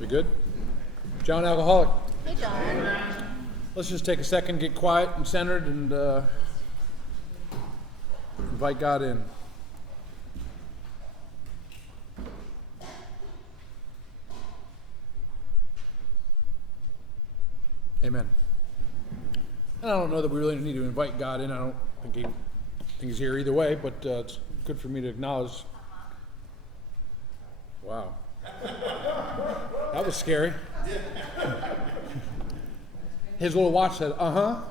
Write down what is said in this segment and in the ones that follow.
We good? John, alcoholic. Hey, John. Let's just take a second, get quiet and centered, and invite God in. Amen. And I don't know that we really need to invite God in. I don't think he's here either way, but it's good for me to acknowledge. Wow. That was scary. His little watch said, I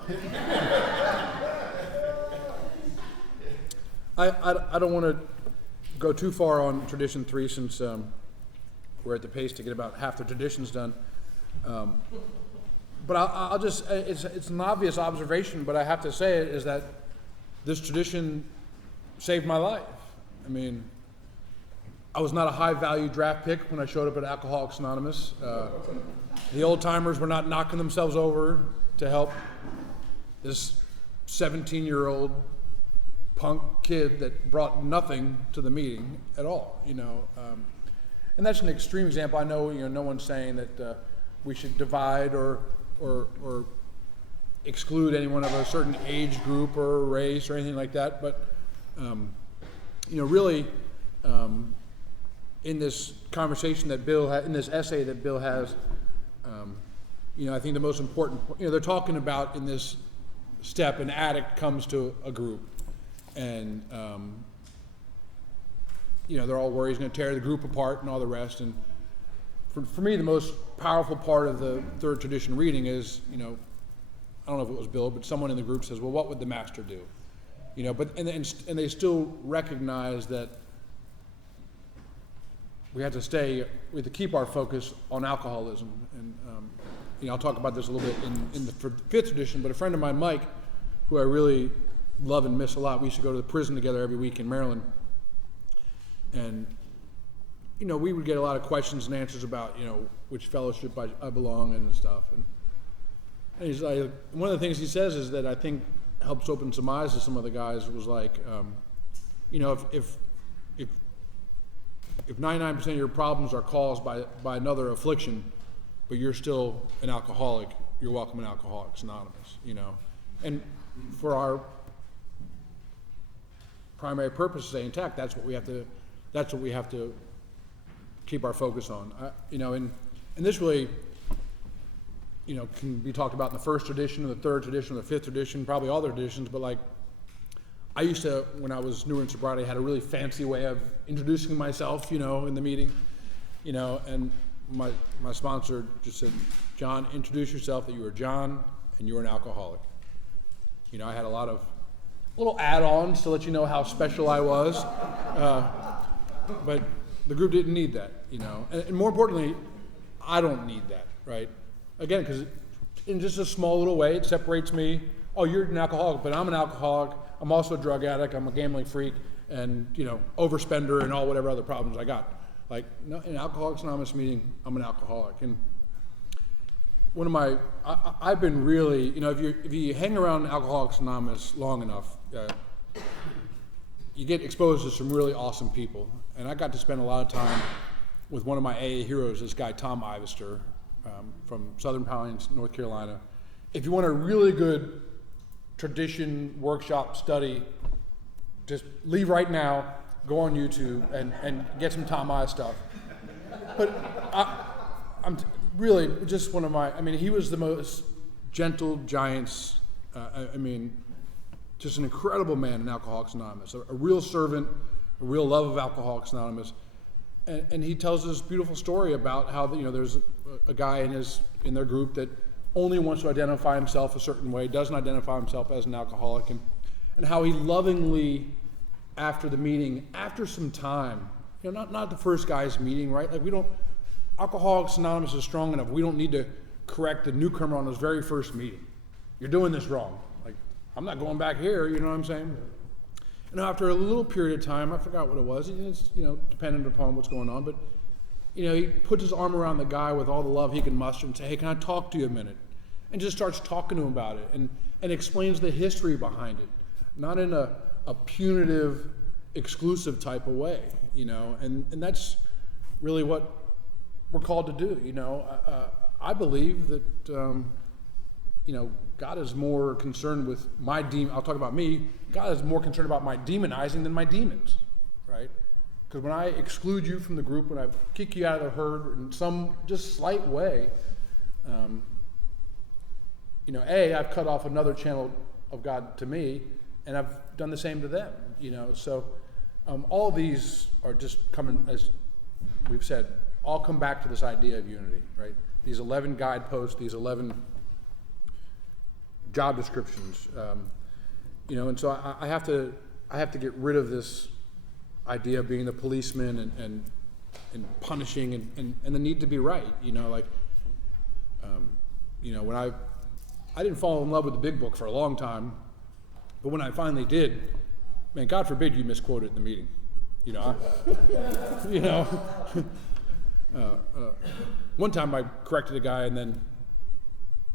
don't want to go too far on tradition 3 since we're at the pace to get about half the traditions done. But I'll just, it's an obvious observation, but I have to say it, is that this tradition saved my life. I mean, I was not a high-value draft pick when I showed up at Alcoholics Anonymous. The old-timers were not knocking themselves over to help this 17-year-old punk kid that brought nothing to the meeting at all, you know. And that's an extreme example. I know, you know, no one's saying that we should divide or exclude anyone of a certain age group or race or anything like that. But, you know, really, in this conversation that Bill in this essay that Bill has, you know, I think the most important, you know, they're talking about in this step, an addict comes to a group, and, you know, they're all worried he's going to tear the group apart and all the rest. And for me, the most powerful part of the third tradition reading is, you know, I don't know if it was Bill, but someone in the group says, well, what would the master do? You know, but and they still recognize that we have to keep our focus on alcoholism. And, you know, I'll talk about this a little bit in the fifth tradition, but a friend of mine, Mike, who I really love and miss a lot, we used to go to the prison together every week in Maryland. And, you know, we would get a lot of questions and answers about, you know, which fellowship I belong in and stuff. And he's like, one of the things he says is that I think helps open some eyes to some of the guys was like, you know, if 99% of your problems are caused by another affliction, but you're still an alcoholic, you're welcome in Alcoholics Anonymous, you know. And for our primary purpose to stay intact, that's what we have to keep our focus on. You know, and this really, you know, can be talked about in the first tradition, or the third tradition, or the fifth tradition, probably all the traditions, but like, I used to, when I was newer in sobriety, had a really fancy way of introducing myself, you know, in the meeting, you know, and my sponsor just said, John, introduce yourself that you are John and you're an alcoholic. You know, I had a lot of little add-ons to let you know how special I was, but the group didn't need that, you know, and more importantly, I don't need that, right? Again, because in just a small little way, it separates me. Oh, you're an alcoholic, but I'm an alcoholic. I'm also a drug addict. I'm a gambling freak, and, you know, overspender and all whatever other problems I got. Like, no, in Alcoholics Anonymous meeting, I'm an alcoholic. And one of my, I've been really, you know, if you hang around Alcoholics Anonymous long enough, you get exposed to some really awesome people. And I got to spend a lot of time with one of my AA heroes, this guy Tom Ivester, from Southern Pines, North Carolina. If you want a really good tradition workshop study, just leave right now, go on YouTube and get some Tom I stuff. But I'm really just one of my, I mean, he was the most gentle giants, I mean, just an incredible man in Alcoholics Anonymous, a real servant, a real love of Alcoholics Anonymous. And he tells this beautiful story about how, you know, there's a guy in their group that only wants to identify himself a certain way, doesn't identify himself as an alcoholic, and how he lovingly, after the meeting, after some time, you know, not the first guy's meeting, right? Like, Alcoholics Anonymous is strong enough. We don't need to correct the newcomer on his very first meeting. You're doing this wrong. Like, I'm not going back here, you know what I'm saying? And after a little period of time, I forgot what it was, it's, you know, dependent upon what's going on, but, you know, he puts his arm around the guy with all the love he can muster and say, hey, can I talk to you a minute? And just starts talking to him about it and explains the history behind it, not in a punitive, exclusive type of way, you know, and that's really what we're called to do. I believe that God is more concerned with my demon. I'll talk about me. God is more concerned about my demonizing than my demons, right? Because when I exclude you from the group, when I kick you out of the herd in some just slight way, I've cut off another channel of God to me, and I've done the same to them. So all of these are just coming, as we've said, all come back to this idea of unity, right? These 11 guideposts, these 11 job descriptions, and so I have to get rid of this idea of being the policeman and punishing and the need to be right. When I didn't fall in love with the big book for a long time, but when I finally did, man, God forbid you misquote it in the meeting. One time I corrected a guy, and then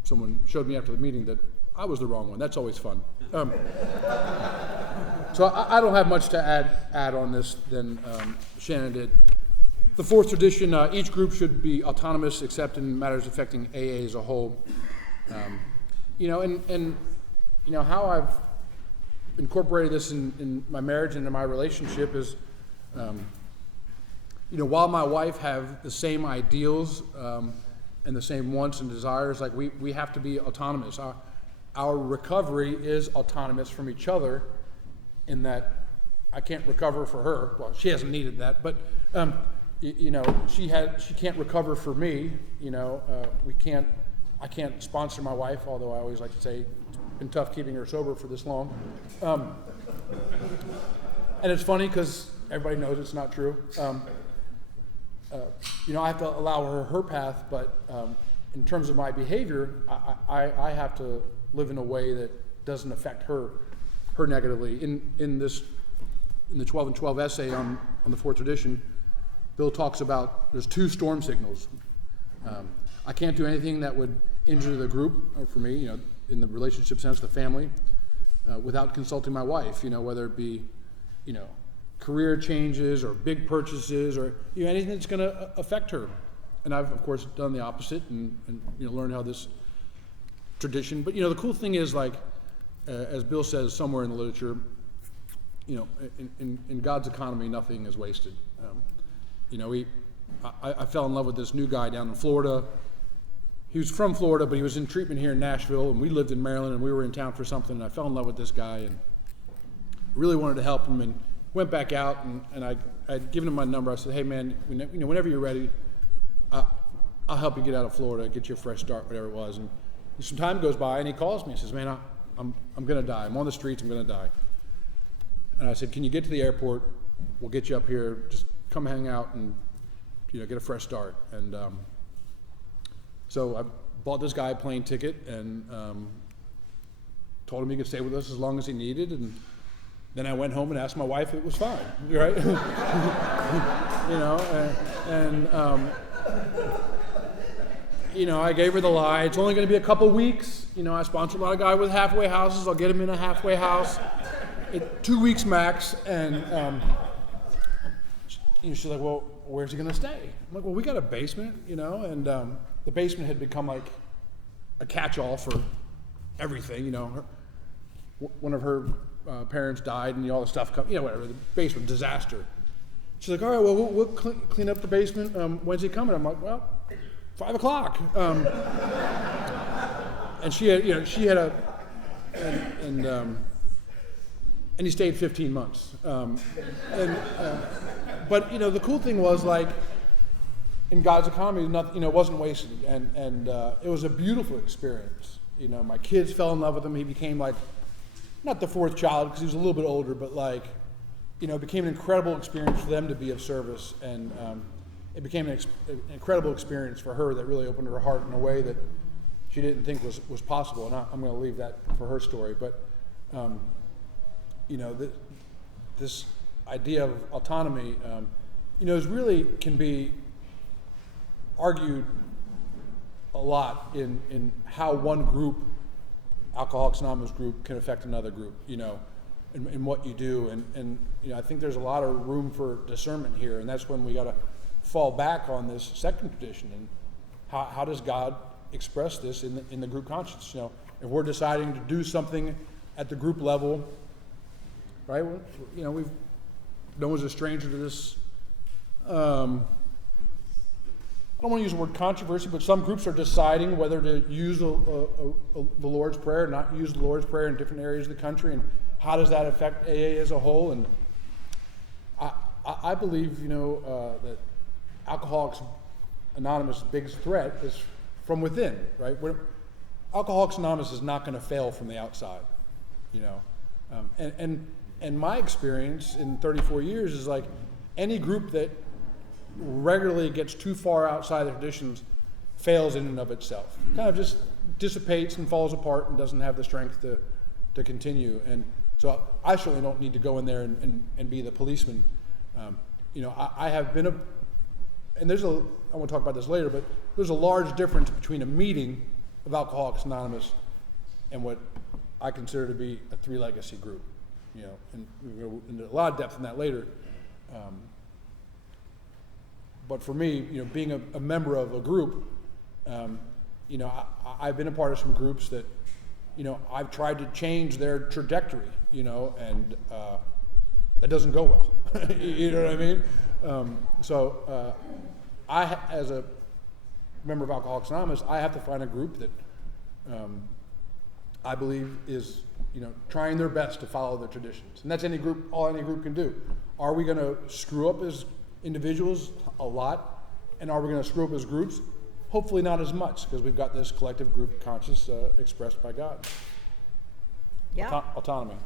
someone showed me after the meeting that I was the wrong one. That's always fun. So I don't have much to add on this than Shannon did. The fourth tradition: each group should be autonomous, except in matters affecting AA as a whole. How I've incorporated this in my marriage and in my relationship is, while my wife have the same ideals and the same wants and desires, like we have to be autonomous. Our recovery is autonomous from each other, in that I can't recover for her. Well, she hasn't needed that, but she can't recover for me. I can't sponsor my wife, although I always like to say it's been tough keeping her sober for this long. And it's funny because everybody knows it's not true. I have to allow her path, but in terms of my behavior, I have to live in a way that doesn't affect her negatively. In the 12 and 12 essay on the fourth tradition, Bill talks about there's 2 storm signals. I can't do anything that would injure the group, or for me, in the relationship sense, the family, without consulting my wife, whether it be, career changes or big purchases or anything that's going to affect her. And I've, of course, done the opposite and learned how this tradition. But, the cool thing is, like, as Bill says somewhere in the literature, in God's economy, nothing is wasted. I fell in love with this new guy down in Florida. He was from Florida, but he was in treatment here in Nashville, and we lived in Maryland, and we were in town for something, and I fell in love with this guy and really wanted to help him, and went back out, and I'd given him my number. I said, hey, man, whenever you're ready, I'll help you get out of Florida, get you a fresh start, whatever it was. And some time goes by, and he calls me and says, man, I'm going to die. I'm on the streets. I'm going to die. And I said, can you get to the airport? We'll get you up here. Just come hang out and get a fresh start. And so I bought this guy a plane ticket and told him he could stay with us as long as he needed. And then I went home and asked my wife if it was fine, right? I gave her the lie. It's only going to be a couple weeks. I sponsor a lot of guys with halfway houses. I'll get them in a halfway house. 2 weeks max. And she's like, well, where's he going to stay? I'm like, well, we got a basement, and the basement had become like a catch-all for everything. One of her parents died, and all the stuff whatever, the basement disaster. She's like, all right, well, we'll clean up the basement. When's he coming? I'm like, well, 5 o'clock. And she had and he stayed 15 months. But the cool thing was, like, in God's economy, it wasn't wasted, and it was a beautiful experience. My kids fell in love with him. He became, like, not the fourth child because he was a little bit older, but, like, it became an incredible experience for them to be of service, and it became an incredible experience for her that really opened her heart in a way that she didn't think was possible. And I'm going to leave that for her story, but this idea of autonomy, is really can be argued a lot in how one group, Alcoholics Anonymous group, can affect another group, in what you do. And I think there's a lot of room for discernment here, and that's when we got to fall back on this second tradition, and how does God express this in the group conscience? You know, if we're deciding to do something at the group level, right? You know, no one's a stranger to this. I don't want to use the word controversy, but some groups are deciding whether to use the Lord's Prayer, not use the Lord's Prayer in different areas of the country, and how does that affect AA as a whole? And I believe, you know, that Alcoholics Anonymous' biggest threat is from within, right? Alcoholics Anonymous is not going to fail from the outside, you know. And my experience in 34 years is like any group that regularly gets too far outside the traditions fails in and of itself. Kind of just dissipates and falls apart and doesn't have the strength to continue. And so I certainly don't need to go in there and be the policeman. You know, I have been and I want to talk about this later, but there's a large difference between a meeting of Alcoholics Anonymous and what I consider to be a Three Legacy group. You know, and we'll go into a lot of depth in that later. But for me, you know, being a member of a group, you know, I've been a part of some groups that, you know, I've tried to change their trajectory, you know, and that doesn't go well. You know what I mean? So I, as a member of Alcoholics Anonymous, I have to find a group that I believe is, you know, trying their best to follow the traditions. And that's all any group can do. Are we going to screw up as individuals? A lot. And are we going to screw up as groups? Hopefully not as much, because we've got this collective group conscience expressed by God. Yeah. Autonomy.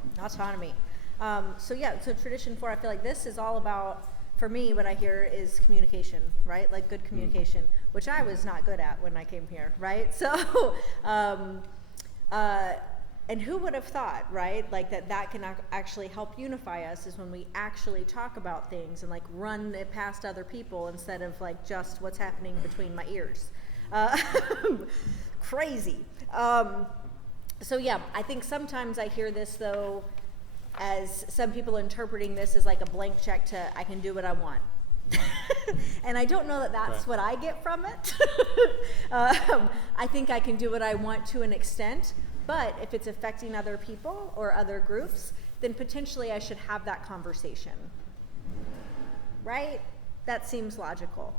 So tradition 4, I feel like this is all about, for me, what I hear is communication, right? Like good communication, which I was not good at when I came here, right? So, and who would have thought, right? Like that can actually help unify us is when we actually talk about things and like run it past other people instead of like just what's happening between my ears. Crazy. So yeah, I think sometimes I hear this though as some people interpreting this as like a blank check to I can do what I want. And I don't know that that's what I get from it. I think I can do what I want to an extent. But if it's affecting other people or other groups, then potentially I should have that conversation, right? That seems logical.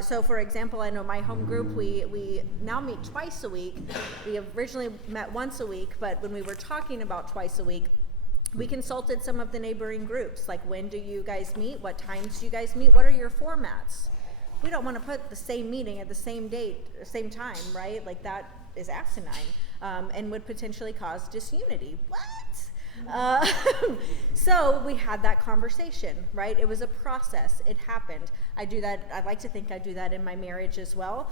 So for example, I know my home group, we now meet twice a week. We originally met once a week, but when we were talking about twice a week, we consulted some of the neighboring groups, like when do you guys meet? What times do you guys meet? What are your formats? We don't want to put the same meeting at the same date, same time, right? Like that is asinine. And would potentially cause disunity. What? So we had that conversation, right? It was a process. It happened. I do that. I like to think I do that in my marriage as well.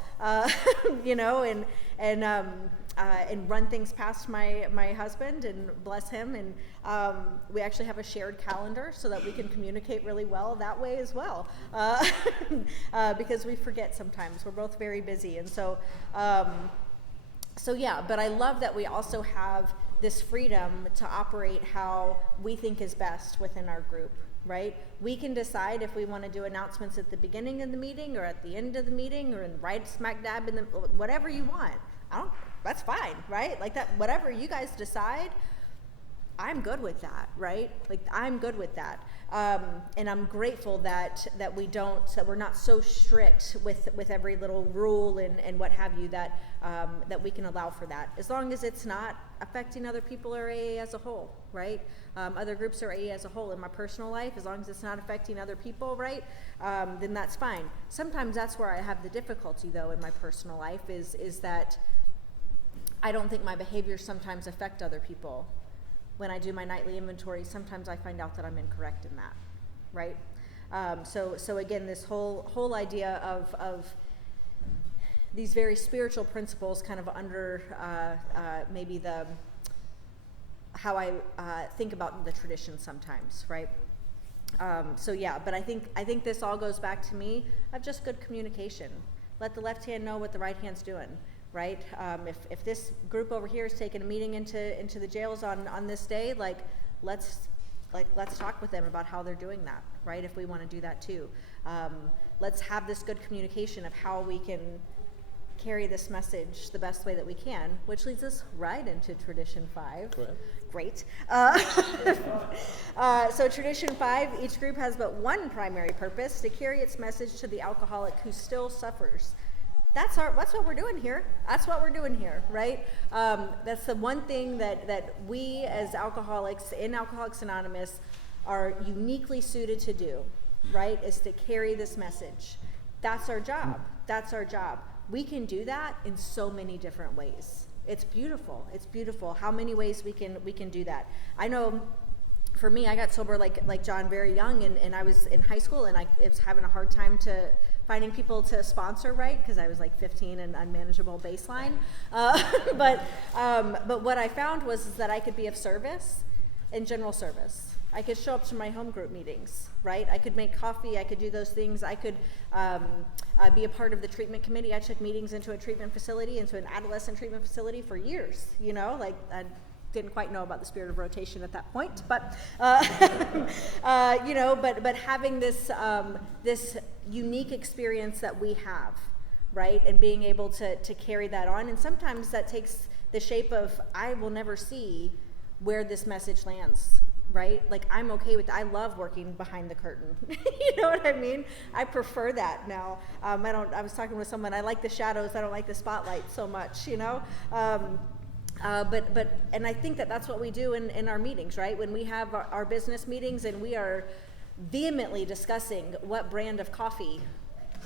You know, and run things past my husband and bless him. And we actually have a shared calendar so that we can communicate really well that way as well. Because we forget sometimes. We're both very busy, and so. So yeah, but I love that we also have this freedom to operate how we think is best within our group, right? We can decide if we want to do announcements at the beginning of the meeting or at the end of the meeting or right smack dab in the, whatever you want. That's fine, right? Like that, whatever you guys decide, I'm good with that, right? Like I'm good with that. And I'm grateful that we're not so strict with every little rule and what have you, that we can allow for that, as long as it's not affecting other people or AA as a whole, right? Other groups or AA as a whole. In my personal life, as long as it's not affecting other people, right? Then that's fine. Sometimes that's where I have the difficulty though in my personal life is that I don't think my behaviors sometimes affect other people. When I do my nightly inventory, sometimes I find out that I'm incorrect in that, right? So again, this whole idea of these very spiritual principles kind of under maybe how I think about the tradition sometimes, right? So yeah, but I think this all goes back to me of just good communication. Let the left hand know what the right hand's doing. Right? If this group over here is taking a meeting into the jails on this day, like let's like, let's talk with them about how they're doing that, right? If we want to do that too. Let's have this good communication of how we can carry this message the best way that we can, which leads us right into tradition 5. Go ahead. Great. So tradition 5, each group has but one primary purpose: to carry its message to the alcoholic who still suffers. That's what we're doing here. That's what we're doing here, right? That's the one thing that we as alcoholics in Alcoholics Anonymous are uniquely suited to do, right? Is to carry this message. That's our job. That's our job. We can do that in so many different ways. It's beautiful. It's beautiful how many ways we can do that. I know for me, I got sober like John very young, and I was in high school, and I was having a hard time finding people to sponsor, right? Because I was like 15 and unmanageable baseline. But what I found was that I could be of service in general service. I could show up to my home group meetings, right? I could make coffee, I could do those things. I could be a part of the treatment committee. I took meetings into a treatment facility, into an adolescent treatment facility for years, like I didn't quite know about the spirit of rotation at that point, but but having this this unique experience that we have, right, and being able to carry that on, and sometimes that takes the shape of, I will never see where this message lands, right? Like, I'm okay with that. I love working behind the curtain. You know what I mean? I prefer that now. I was talking with someone, I like the shadows, I don't like the spotlight so much, and I think that's what we do in our meetings, right? When we have our business meetings and we are vehemently discussing what brand of coffee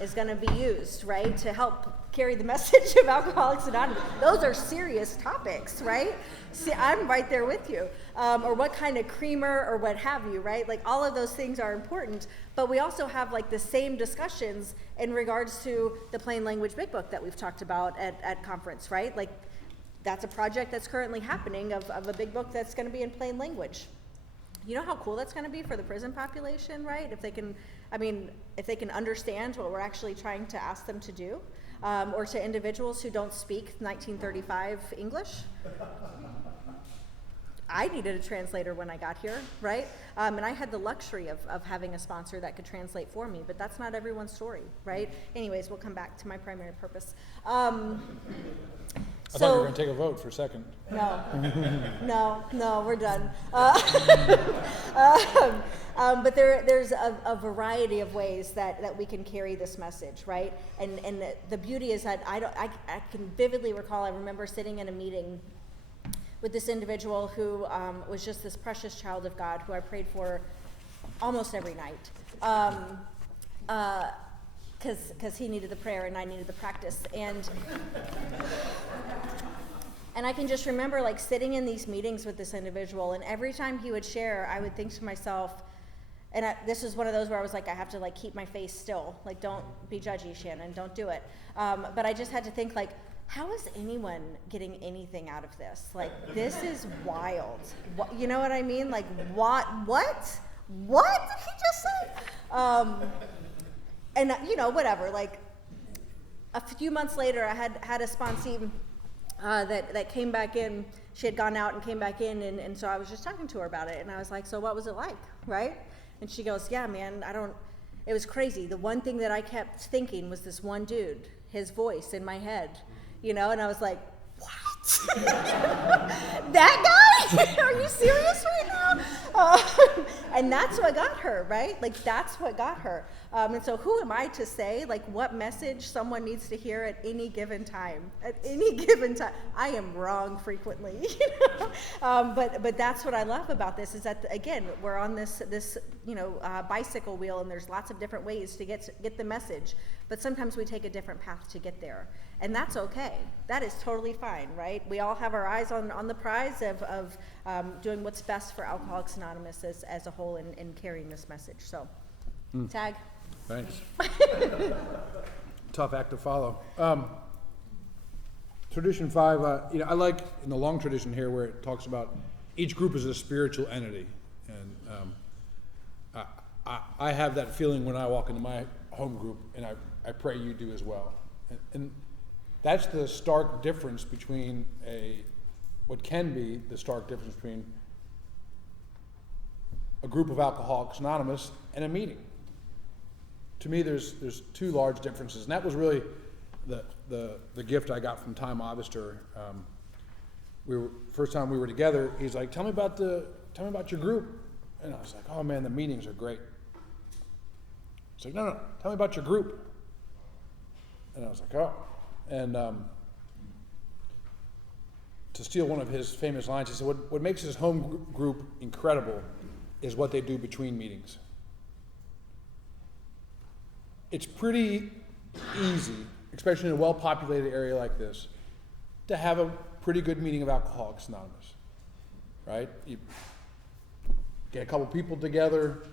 is going to be used, right, to help carry the message of Alcoholics Anonymous. Those are serious topics, right? See, I'm right there with you. Or what kind of creamer or what have you, right? Like, all of those things are important, but we also have like the same discussions in regards to the Plain Language Big Book that we've talked about at conference, right? Like, that's a project that's currently happening of a big book that's going to be in plain language. You know how cool that's going to be for the prison population, right? If they can understand what we're actually trying to ask them to do, or to individuals who don't speak 1935 English. I needed a translator when I got here, right? And I had the luxury of having a sponsor that could translate for me, but that's not everyone's story, right? Anyways, we'll come back to my primary purpose. I thought you were going to take a vote for a second. No, we're done. But there's a variety of ways that we can carry this message, right? And the beauty is that I can vividly recall, I remember sitting in a meeting with this individual who was just this precious child of God who I prayed for almost every night. Because he needed the prayer and I needed the practice. And I can just remember like sitting in these meetings with this individual, and every time he would share, I would think to myself, this was one of those where I was like, I have to like keep my face still. Like, don't be judgy, Shannon, don't do it. But I just had to think like, how is anyone getting anything out of this? Like, this is wild. You know what I mean? Like, what did he just say? And whatever, like a few months later, I had a sponsee that came back in. She had gone out and came back in, and so I was just talking to her about it, and I was like, so what was it like, right? And she goes, yeah, man, it was crazy. The one thing that I kept thinking was this one dude, his voice in my head, and I was like, what? That guy? Are you serious right now? And that's what got her, right? Like, that's what got her. And so who am I to say, like, what message someone needs to hear at any given time? At any given time. I am wrong frequently, but that's what I love about this, is that, again, we're on this bicycle wheel, and there's lots of different ways to get the message, but sometimes we take a different path to get there. And that's okay. That is totally fine, right? We all have our eyes on the prize of doing what's best for Alcoholics Anonymous as a whole in carrying this message. So, Tag. Thanks. Tough act to follow. Tradition 5, I like in the long tradition here where it talks about each group is a spiritual entity. And I have that feeling when I walk into my home group, and I pray you do as well. And that's the stark difference between what can be the stark difference between a group of Alcoholics Anonymous and a meeting. To me, there's two large differences, and that was really the gift I got from Tom Ivister. First time we were together, he's like, tell me about your group. And I was like, oh man, the meetings are great. He's like, no, tell me about your group. And I was like, oh. And to steal one of his famous lines, he said, what makes his home group incredible is what they do between meetings. It's pretty easy, especially in a well-populated area like this, to have a pretty good meeting of Alcoholics Anonymous, right? You get a couple people together,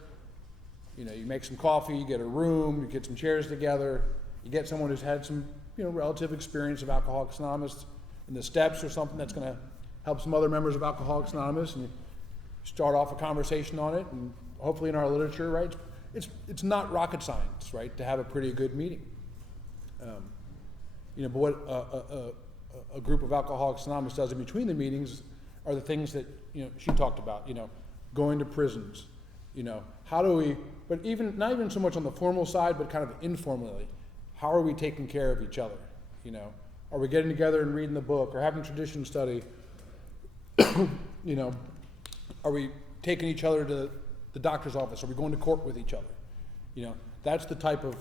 you make some coffee, you get a room, you get some chairs together, you get someone who's had some, relative experience of Alcoholics Anonymous in the steps or something that's going to help some other members of Alcoholics Anonymous, and you start off a conversation on it, and hopefully in our literature, right? It's not rocket science, right, to have a pretty good meeting. But what a group of Alcoholics Anonymous does in between the meetings are the things that she talked about. Going to prisons. How do we? But not even so much on the formal side, but kind of informally. How are we taking care of each other? Are we getting together and reading the book, or having tradition study? Are we taking each other to the doctor's office? Are we going to court with each other? That's the type of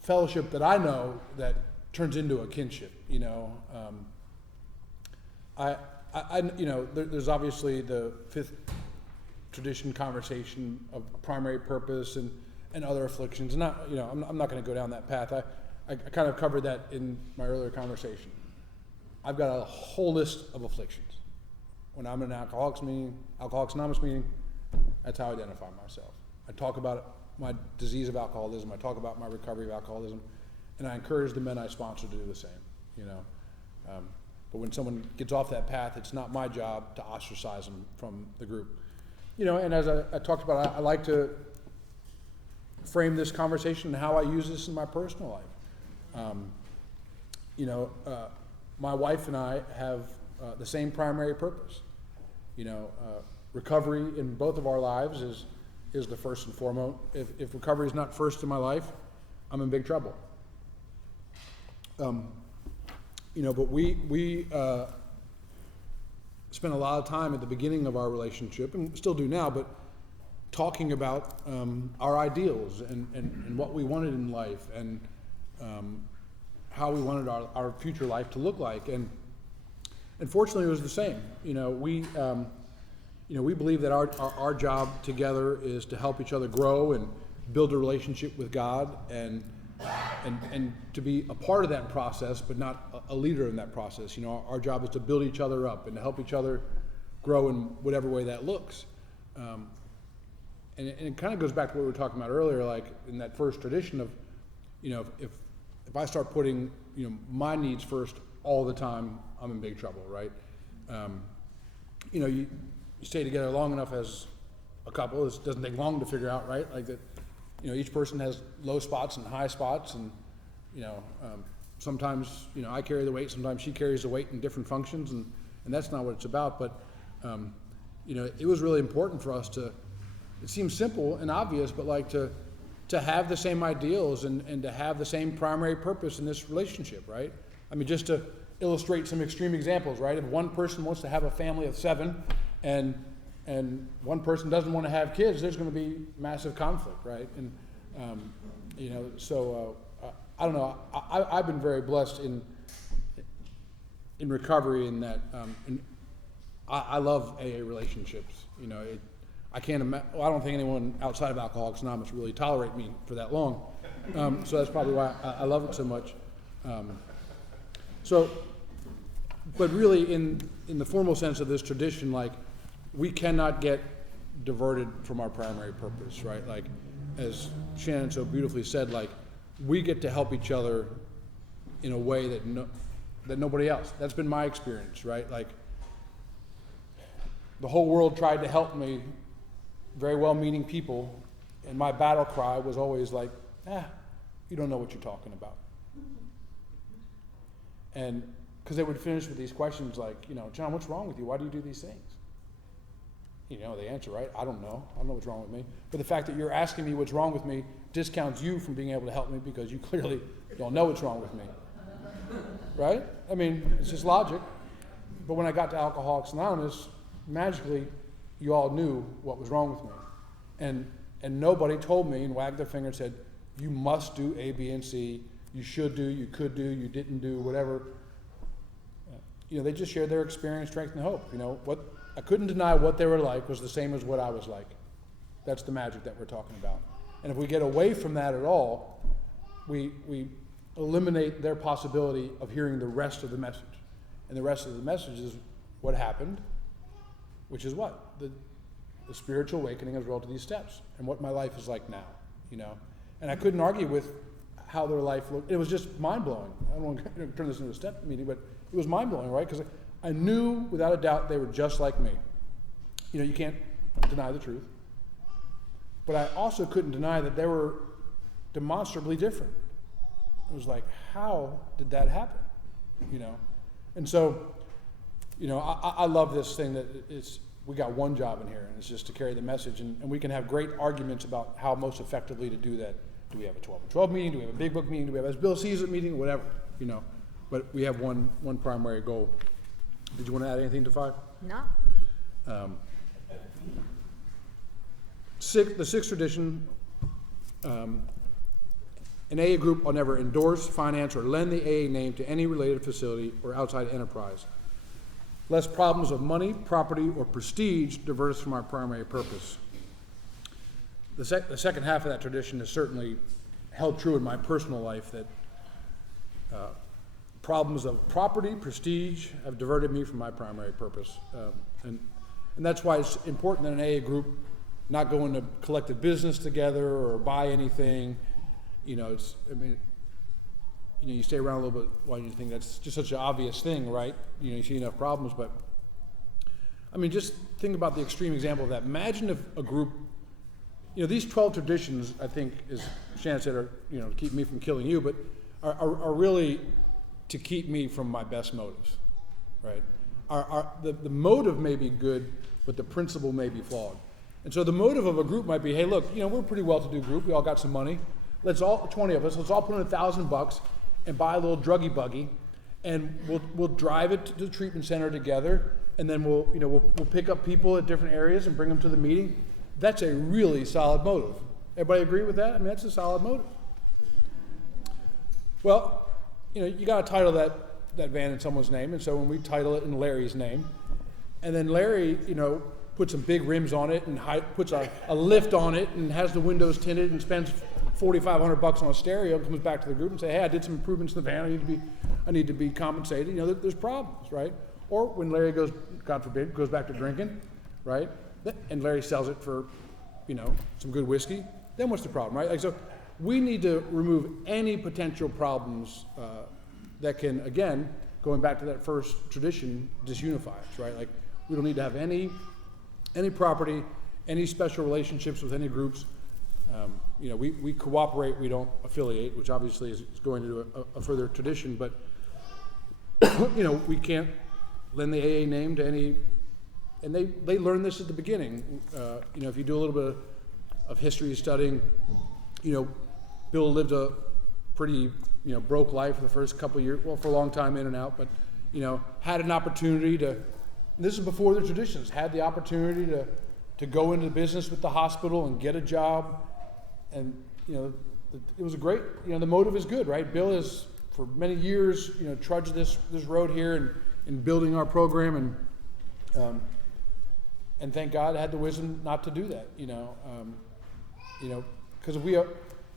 fellowship that I know that turns into a kinship. There's obviously the fifth tradition conversation of primary purpose and other afflictions. And I'm not going to go down that path. I kind of covered that in my earlier conversation. I've got a whole list of afflictions. When I'm in an Alcoholics Anonymous meeting, that's how I identify myself. I talk about my disease of alcoholism. I talk about my recovery of alcoholism, and I encourage the men I sponsor to do the same. But when someone gets off that path, it's not my job to ostracize them from the group. And as I talked about, I like to frame this conversation and how I use this in my personal life. My wife and I have the same primary purpose. Recovery in both of our lives is the first and foremost. If recovery is not first in my life, I'm in big trouble. But we spent a lot of time at the beginning of our relationship, and still do now, but talking about our ideals and what we wanted in life, and how we wanted our future life to look like. And fortunately, it was the same. We believe that our job together is to help each other grow and build a relationship with God, and to be a part of that process, but not a leader in that process. Our job is to build each other up and to help each other grow in whatever way that looks. And it kind of goes back to what we were talking about earlier, like in that first tradition of, if I start putting, my needs first all the time, I'm in big trouble, right? You stay together long enough as a couple. It doesn't take long to figure out, right? Like that, each person has low spots and high spots, and sometimes I carry the weight, sometimes she carries the weight in different functions, and that's not what it's about. But it was really important for us to. It seems simple and obvious, but like to have the same ideals and to have the same primary purpose in this relationship, right? I mean, just to illustrate some extreme examples, right? If one person wants to have a family of 7 and one person doesn't want to have kids, there's going to be massive conflict, right? And I don't know. I've been very blessed in recovery in that. I love AA relationships. I can't imagine. Well, I don't think anyone outside of Alcoholics Anonymous really tolerate me for that long. So that's probably why I love it so much. But really, in the formal sense of this tradition, like, we cannot get diverted from our primary purpose, right? Like, as Shannon so beautifully said, like, we get to help each other in a way that nobody else. That's been my experience, right? Like, the whole world tried to help me, very well-meaning people, and my battle cry was always like, you don't know what you're talking about. And because they would finish with these questions like, John, what's wrong with you? Why do you do these things? You know the answer, right? I don't know what's wrong with me. But the fact that you're asking me what's wrong with me discounts you from being able to help me because you clearly don't know what's wrong with me. Right? I mean, it's just logic. But when I got to Alcoholics Anonymous, magically, you all knew what was wrong with me. And nobody told me and wagged their finger and said, you must do A, B, and C. You should do, you could do, you didn't do, whatever. You know, they just shared their experience, strength, and hope. You know, what I couldn't deny what they were like was the same as what I was like. That's the magic that we're talking about. And if we get away from that at all, we eliminate their possibility of hearing the rest of the message. And the rest of the message is what happened, which is what? The spiritual awakening as a result of these steps and what my life is like now, you know. And I couldn't argue with how their life looked. It was just mind-blowing. I don't want to turn this into a step meeting, but it was mind-blowing, right? Because I knew without a doubt they were just like me. You know, you can't deny the truth. But I also couldn't deny that they were demonstrably different. It was like, how did that happen? You know? And so, you know, I love this thing that we got one job in here, and it's just to carry the message, and we can have great arguments about how most effectively to do that. Do we have a 12-12 meeting? Do we have a big book meeting? Do we have a Bill sees it meeting? Whatever, you know. But we have one primary goal. Did you want to add anything to 5? No. The sixth tradition, an AA group will never endorse, finance, or lend the AA name to any related facility or outside enterprise, lest problems of money, property, or prestige divert us from our primary purpose. The second half of that tradition has certainly held true in my personal life, that problems of property, prestige have diverted me from my primary purpose. And that's why it's important that an AA group not go into collective business together or buy anything. You know, you stay around a little bit while you think that's just such an obvious thing, right? You know, you see enough problems, but I mean, just think about the extreme example of that. Imagine if a group, you know, these 12 traditions, I think, as Shannon said, are, you know, to keep me from killing you, but are really to keep me from my best motives, right? The motive may be good, but the principle may be flawed. And so the motive of a group might be, hey, look, you know, we're a pretty well-to-do group. We all got some money. 20 of us, let's all put in $1,000 and buy a little druggy buggy, and we'll drive it to the treatment center together, and then we'll pick up people at different areas and bring them to the meeting. That's a really solid motive. Everybody agree with that? I mean, that's a solid motive. Well, you know, you got to title that van in someone's name, and so when we title it in Larry's name, and then Larry, you know, puts some big rims on it and puts a lift on it and has the windows tinted and spends $4,500 on a stereo, and comes back to the group and say, hey, I did some improvements in the van. I need to be compensated. You know, there's problems, right? Or when Larry goes, God forbid, goes back to drinking, right? And Larry sells it for, you know, some good whiskey. Then what's the problem, right? Like, so we need to remove any potential problems that can, again, going back to that first tradition, disunify us, right? Like, we don't need to have any property, any special relationships with any groups. You know, we cooperate, we don't affiliate, which obviously is going to a further tradition, but, you know, we can't lend the AA name to any, and they learned this at the beginning. You know, if you do a little bit of history studying, you know, Bill lived a pretty, you know, broke life for the first couple of years, well, for a long time in and out, but, you know, had an opportunity to, this is before the traditions, had the opportunity to go into business with the hospital and get a job. And, you know, it was a great, you know, the motive is good, right? Bill has, for many years, you know, trudged this road here in building our program, and thank God I had the wisdom not to do that, you know. You know, because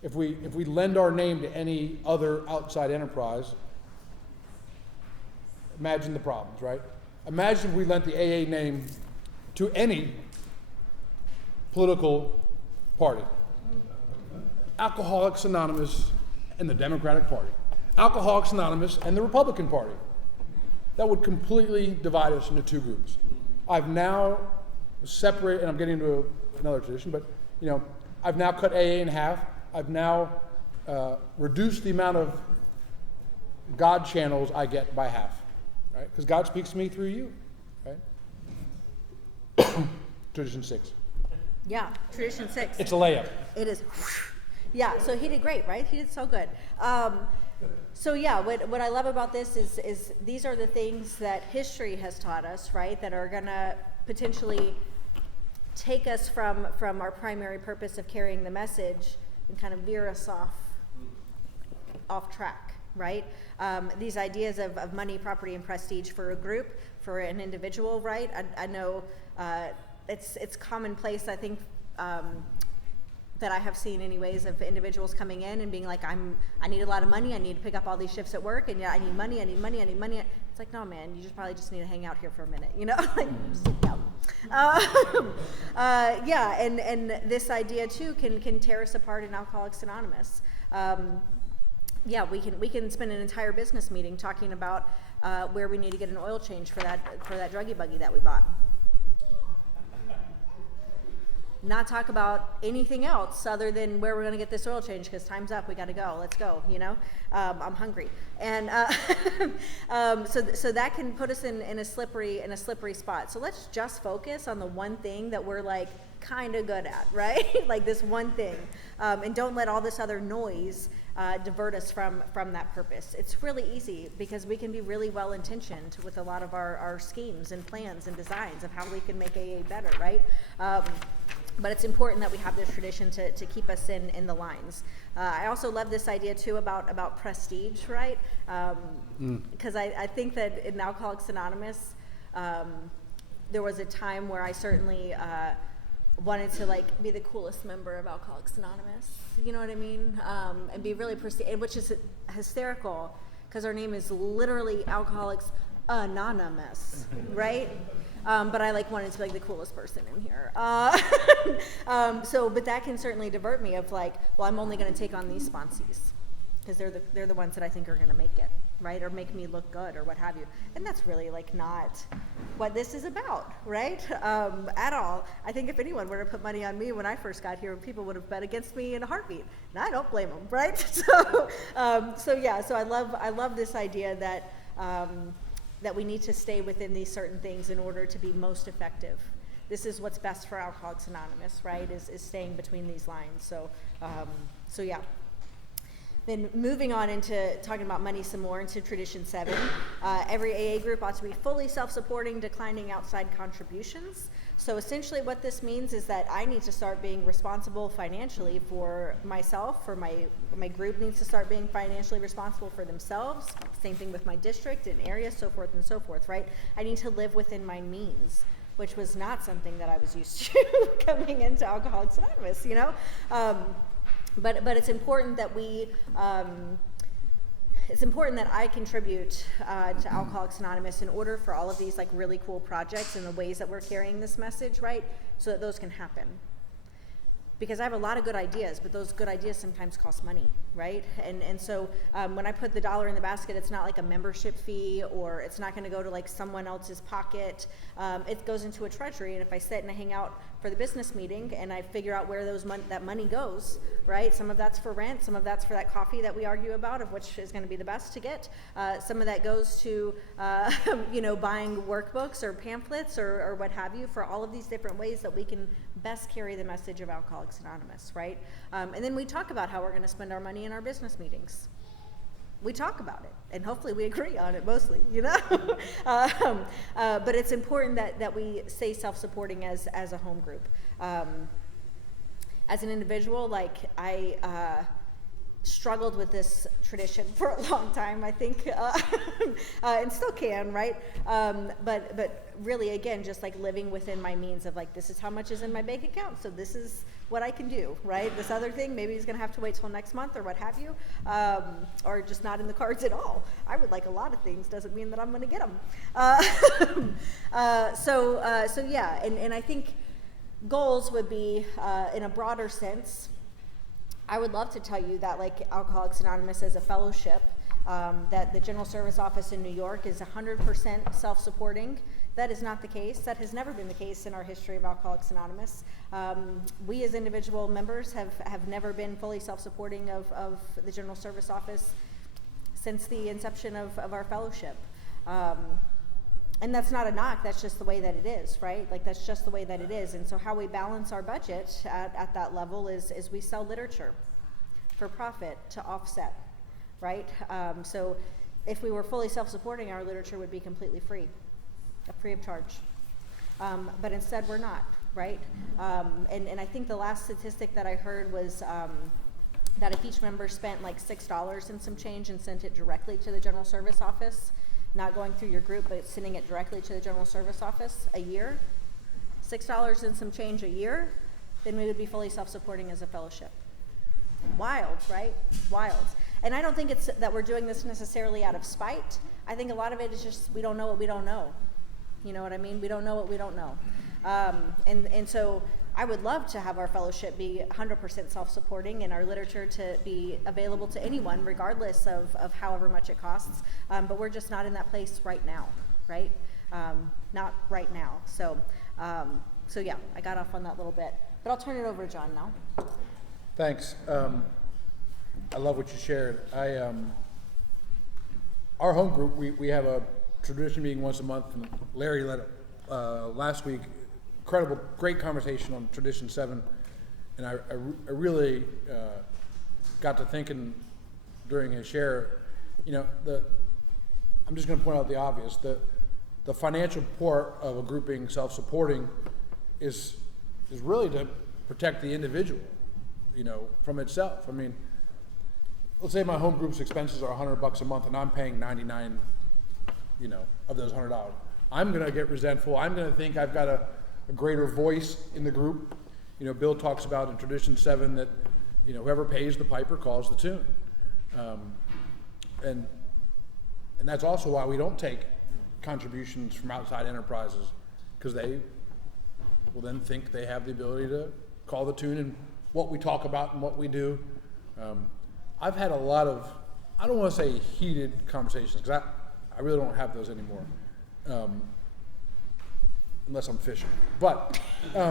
if we lend our name to any other outside enterprise, imagine the problems, right? Imagine if we lent the AA name to any political party. Alcoholics Anonymous and the Democratic Party. Alcoholics Anonymous and the Republican Party. That would completely divide us into two groups. I've now separated, and I'm getting into another tradition, but, you know, I've now cut AA in half. I've now reduced the amount of God channels I get by half, right? Because God speaks to me through you, right? Tradition 6. Yeah, tradition 6. It's a layup. It is. Yeah, so he did great, right? He did so good. So yeah, what I love about this is these are the things that history has taught us, right? That are gonna potentially take us from our primary purpose of carrying the message and kind of veer us off track, right? These ideas of money, property, and prestige for a group, for an individual, right? I know it's commonplace, I think, that I have seen anyways, of individuals coming in and being like, I need a lot of money, I need to pick up all these shifts at work, and yeah, I need money. It's like, no, man, you probably just need to hang out here for a minute, you know? Like, just sit down. Yeah, and this idea too can tear us apart in Alcoholics Anonymous. Yeah, we can spend an entire business meeting talking about where we need to get an oil change for that druggy buggy that we bought. Not talk about anything else other than where we're going to get this oil change, because time's up, we got to go, let's go, you know. I'm hungry, and so that can put us in a slippery spot. So let's just focus on the one thing that we're like kind of good at, right? Like this one thing, and don't let all this other noise divert us from that purpose. It's really easy because we can be really well intentioned with a lot of our schemes and plans and designs of how we can make AA better, right? But it's important that we have this tradition to keep us in the lines. I also love this idea too about prestige, right? Because I think that in Alcoholics Anonymous, there was a time where I certainly wanted to like be the coolest member of Alcoholics Anonymous. You know what I mean? And be really which is hysterical because our name is literally Alcoholics Anonymous, right? But I like wanted to be like the coolest person in here. But that can certainly divert me of like, well, I'm only going to take on these sponsees because they're the ones that I think are going to make it, right? Or make me look good or what have you. And that's really like not what this is about, right? At all. I think if anyone were to put money on me when I first got here, people would have bet against me in a heartbeat. And I don't blame them, right? So I love this idea that that we need to stay within these certain things in order to be most effective. This is what's best for Alcoholics Anonymous, right? Is staying between these lines. So yeah. Then moving on into talking about money some more into Tradition 7. Every AA group ought to be fully self-supporting, declining outside contributions. So essentially what this means is that I need to start being responsible financially for myself, for my group needs to start being financially responsible for themselves. Same thing with my district and area, so forth and so forth, right? I need to live within my means, which was not something that I was used to coming into Alcoholics Anonymous, you know? But it's important that it's important that I contribute to Alcoholics Anonymous in order for all of these like really cool projects and the ways that we're carrying this message, right? So that those can happen. Because I have a lot of good ideas, but those good ideas sometimes cost money, right? And so when I put the dollar in the basket, it's not like a membership fee, or it's not going to go to like someone else's pocket. It goes into a treasury, and if I sit and I hang out for the business meeting and I figure out where that money goes, right? Some of that's for rent, some of that's for that coffee that we argue about, of which is going to be the best to get. Some of that goes to buying workbooks or pamphlets or what have you, for all of these different ways that we can best carry the message of Alcoholics Anonymous, right? And then we talk about how we're going to spend our money in our business meetings. We talk about it, and hopefully we agree on it mostly, you know? But it's important that we stay self-supporting as a home group. As an individual, like I struggled with this tradition for a long time, I think, and still can, right? But really, again, just like living within my means of like, this is how much is in my bank account, so this is what I can do, right? This other thing, maybe he's gonna have to wait till next month or what have you, or just not in the cards at all. I would like a lot of things, doesn't mean that I'm gonna get them. So yeah, and I think goals would be, in a broader sense, I would love to tell you that like Alcoholics Anonymous as a fellowship, that the General Service Office in New York is 100% self-supporting. That is not the case. That has never been the case in our history of Alcoholics Anonymous. We as individual members have never been fully self-supporting of the General Service Office since the inception of our fellowship. And that's not a knock, that's just the way that it is, right? Like, that's just the way that it is. And so how we balance our budget at that level is we sell literature for profit to offset, right? So if we were fully self-supporting, our literature would be completely free of charge. But instead we're not, right? And I think the last statistic that I heard was that if each member spent like $6 and some change and sent it directly to the general service office, not going through your group, but sending it directly to the general service office a year, $6 and some change a year, then we would be fully self-supporting as a fellowship. Wild, right? Wild. And I don't think it's that we're doing this necessarily out of spite. I think a lot of it is just we don't know what we don't know. You know what I mean? We don't know what we don't know. And so I would love to have our fellowship be 100% self-supporting and our literature to be available to anyone regardless of however much it costs. But we're just not in that place right now, right? Not right now. So yeah, I got off on that little bit. But I'll turn it over to John now. Thanks. I love what you shared. Our home group, we have a tradition meeting once a month, and Larry led it last week. Incredible, great conversation on Tradition 7, and I really got to thinking during his share, I'm just going to point out the obvious. The financial part of a group being self-supporting is really to protect the individual, from itself. I mean, let's say my home group's expenses are $100 a month, and I'm paying 99, of those $100. I'm going to get resentful. I'm going to think I've got a greater voice in the group. Bill talks about in Tradition 7 that, whoever pays the piper calls the tune. And that's also why we don't take contributions from outside enterprises, because they will then think they have the ability to call the tune in what we talk about and what we do. I've had a lot of, I don't want to say heated conversations, because I really don't have those anymore. Unless I'm fishing. But, I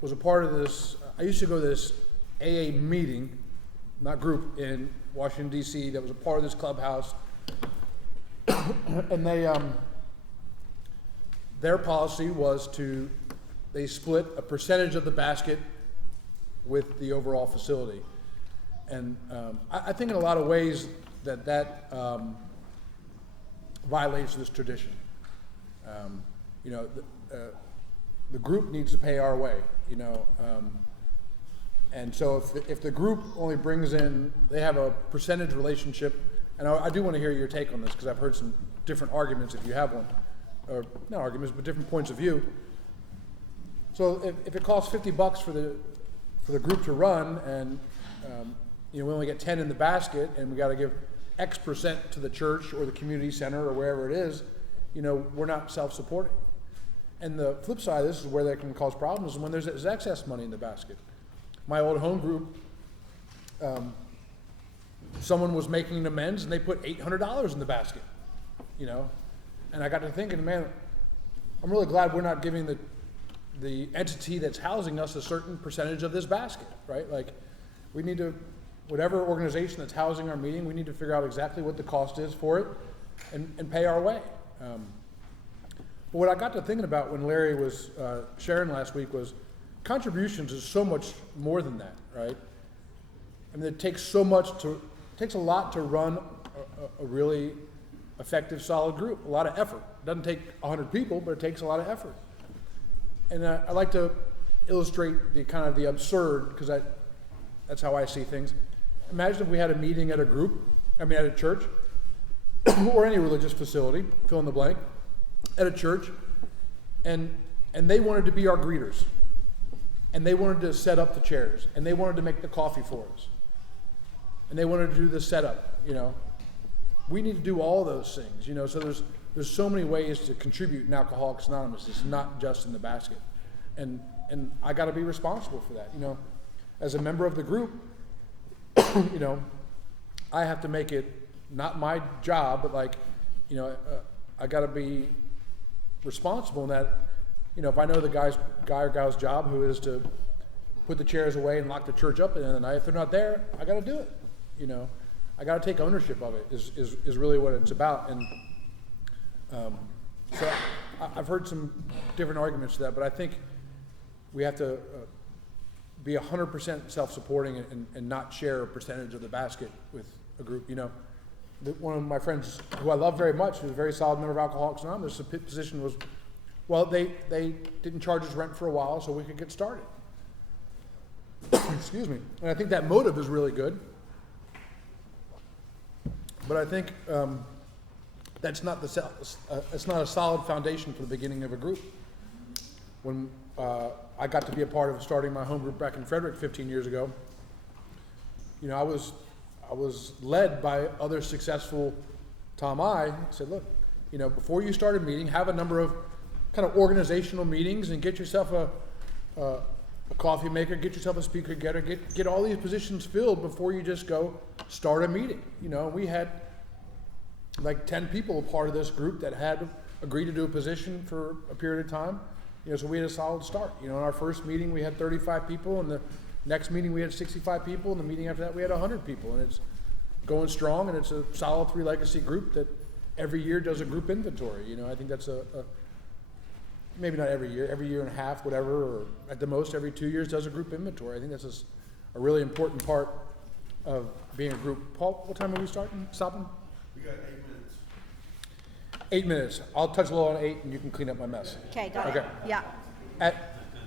was a part of this, I used to go to this AA meeting, not group, in Washington, D.C. that was a part of this clubhouse. And their policy was they split a percentage of the basket with the overall facility. And I think in a lot of ways that violates this tradition. The group needs to pay our way, and so if the group only brings in, they have a percentage relationship, and I do want to hear your take on this, because I've heard some different arguments, if you have one, or not arguments, but different points of view. So if it costs $50 for the group to run, and we only get 10 in the basket, and we got to give X percent to the church or the community center or wherever it is, we're not self-supporting. And the flip side of this is where that can cause problems, when there's excess money in the basket. My old home group, someone was making an amends and they put $800 in the basket, and I got to thinking, man, I'm really glad we're not giving the entity that's housing us a certain percentage of this basket, right? Like, we need to, whatever organization that's housing our meeting, we need to figure out exactly what the cost is for it and pay our way. But what I got to thinking about when Larry was sharing last week was contributions is so much more than that, right? I mean, it takes a lot to run a really effective, solid group, a lot of effort. It doesn't take 100 people, but it takes a lot of effort. And I like to illustrate the absurd, because that's how I see things. Imagine if we had a meeting at a church, or any religious facility, fill in the blank, at a church, and they wanted to be our greeters, and they wanted to set up the chairs, and they wanted to make the coffee for us, and they wanted to do the setup. We need to do all those things. So there's so many ways to contribute in Alcoholics Anonymous. It's not just in the basket, and I got to be responsible for that. As a member of the group, I have to make it not my job, but I got to be responsible in that, if I know the guy or gal's job, who is to put the chairs away and lock the church up at the end of the night, if they're not there, I got to do it. I got to take ownership of it is really what it's about. And so I've heard some different arguments to that, but I think we have to be 100% self-supporting and not share a percentage of the basket with a group. You know, one of my friends who I love very much, who's a very solid member of Alcoholics Anonymous, the position was, well, they didn't charge us rent for a while so we could get started. Excuse me. And I think that motive is really good. But I think that's not it's not a solid foundation for the beginning of a group. When I got to be a part of starting my home group back in Frederick 15 years ago, you know, I was led by other successful Tom I said, look, you know, before you start a meeting, have a number of kind of organizational meetings and get yourself a coffee maker, get yourself a speaker getter, get all these positions filled before you just go start a meeting. You know, we had like 10 people a part of this group that had agreed to do a position for a period of time. You know, so we had a solid start. You know, in our first meeting we had 35 people, and the next meeting we had 65 people, and the meeting after that we had 100 people, and it's going strong, and it's a solid 3 legacy group that every year does a group inventory. You know, I think that's maybe not every year and a half, whatever, or at the most every 2 years does a group inventory. I think that's a really important part of being a group. Paul, what time are we stopping? We got 8 minutes. 8 minutes. I'll touch a little on 8 and you can clean up my mess. Okay, got it. Okay. Yeah.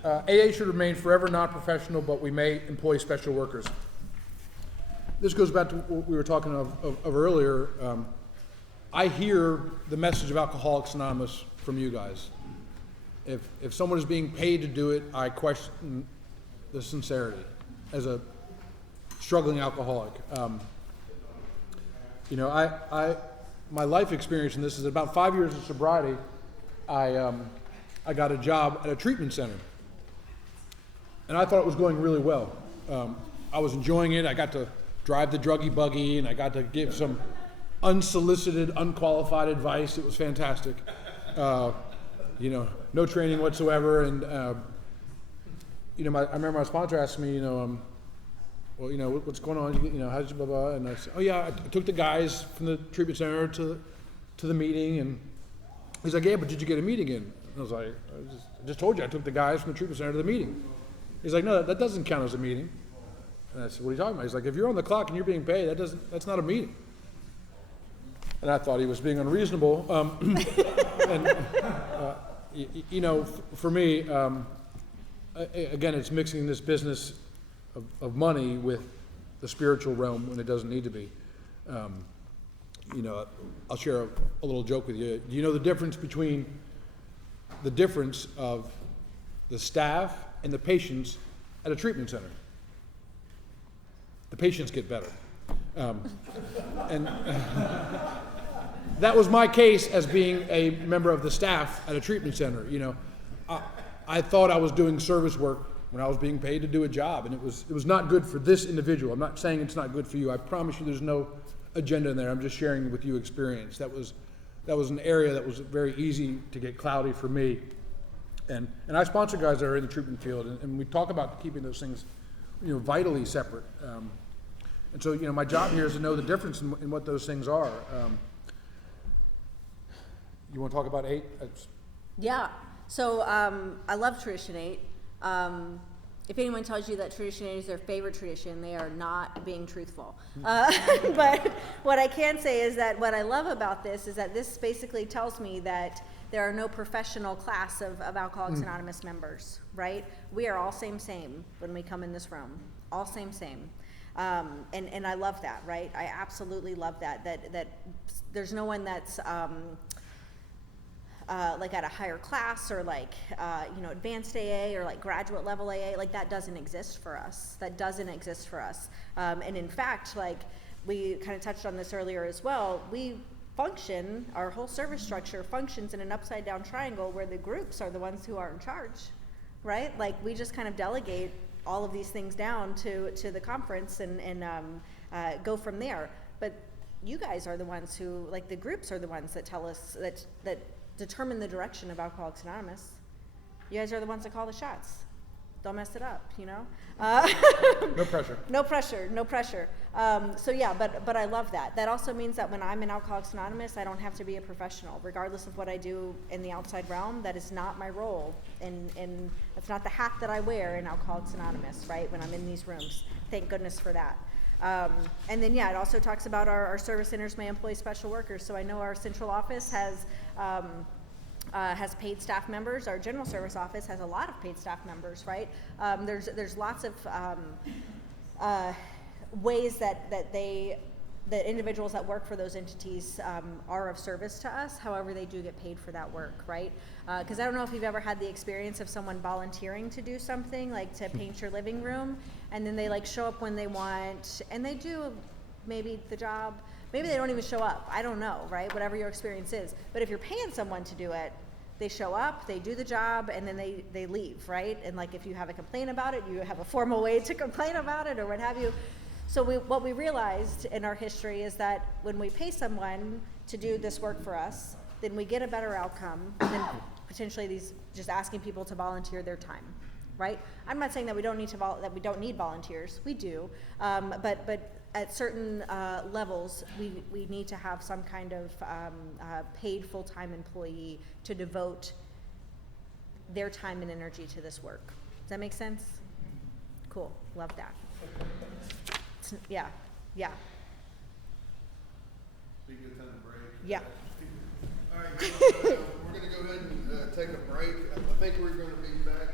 AA should remain forever non-professional, but we may employ special workers. This goes back to what we were talking of earlier. I hear the message of Alcoholics Anonymous from you guys. If someone is being paid to do it, I question the sincerity as a struggling alcoholic. You know, my life experience in this is about 5 years of sobriety. I got a job at a treatment center, and I thought it was going really well. I was enjoying it. I got to drive the druggy buggy, and I got to give some unsolicited, unqualified advice. It was fantastic. You know, no training whatsoever. And you know, I remember my sponsor asked me, you know, well, you know, what's going on? You know, how's your blah blah? And I said, oh yeah, I took the guys from the treatment center to the meeting, and he's like, yeah, but did you get a meeting in? And I was like, I just told you I took the guys from the treatment center to the meeting. He's like, no, that doesn't count as a meeting. And I said, what are you talking about? He's like, if you're on the clock and you're being paid, that's not a meeting. And I thought he was being unreasonable. And you know, for me, again, it's mixing this business of money with the spiritual realm when it doesn't need to be. You know, I'll share a little joke with you. Do you know the difference between the difference of the staff and the patients at a treatment center? The patients get better. And that was my case as being a member of the staff at a treatment center. You know, I thought I was doing service work when I was being paid to do a job, and it was not good for this individual. I'm not saying it's not good for you. I promise you there's no agenda in there. I'm just sharing with you experience. That was an area that was very easy to get cloudy for me. And I sponsor guys that are in the treatment field, and we talk about keeping those things, you know, vitally separate. And so, you know, my job here is to know the difference in what those things are. You want to talk about 8? Yeah. So I love Tradition 8. If anyone tells you that Tradition 8 is their favorite tradition, they are not being truthful. But what I can say is that what I love about this is that this basically tells me that there are no professional class of Alcoholics Anonymous members, right? We are all same when we come in this room. All same. And I love that, right? I absolutely love that there's no one that's like at a higher class or like, you know, advanced AA or like graduate level AA, like that doesn't exist for us. And in fact, like we kind of touched on this earlier as well, we function, our whole service structure functions in an upside down triangle where the groups are the ones who are in charge, right? Like we just kind of delegate all of these things down to the conference and go from there. But you guys are the ones who, like the groups are the ones that tell us, that determine the direction of Alcoholics Anonymous. You guys are the ones that call the shots. don't mess it up, you know? No pressure. No pressure, no pressure. So yeah, but I love that. That also means that when I'm in Alcoholics Anonymous, I don't have to be a professional, regardless of what I do in the outside realm. That is not my role, and that's not the hat that I wear in Alcoholics Anonymous, right? When I'm in these rooms, thank goodness for that. And then yeah, it also talks about our service centers, my employee special workers. So I know our central office has paid staff members. Our general service office has a lot of paid staff members, right? There's lots of ways that individuals that work for those entities are of service to us. However, they do get paid for that work, right? Because I don't know if you've ever had the experience of someone volunteering to do something, like to paint your living room, and then they like show up when they want, and they do maybe the job. Maybe they don't even show up. I don't know, right? Whatever your experience is. But if you're paying someone to do it, they show up, they do the job, and then they leave, right? And like if you have a complaint about it, you have a formal way to complain about it or what have you. So what we realized in our history is that when we pay someone to do this work for us, then we get a better outcome than potentially these just asking people to volunteer their time, right? I'm not saying that we don't need volunteers. We do, but at certain levels, we need to have some kind of paid full-time employee to devote their time and energy to this work. Does that make sense? Cool, love that. Yeah. Be a good time to break. Yeah. All right, we're going to go ahead and take a break. I think we're going to be back.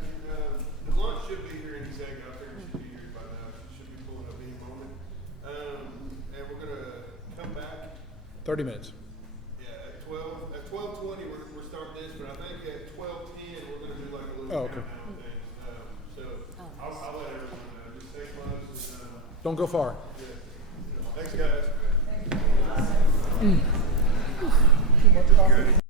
The lunch should be here any second. I think it should be here by now. It should be pulling up any moment. And we're going to come back. 30 minutes. Yeah, at 12:20 we're starting this, but I think at 12:10 we're going to do like a little countdown thing. I'll let everyone know. Just stay close. Don't go far. Yeah. Thanks, guys. Too much coffee.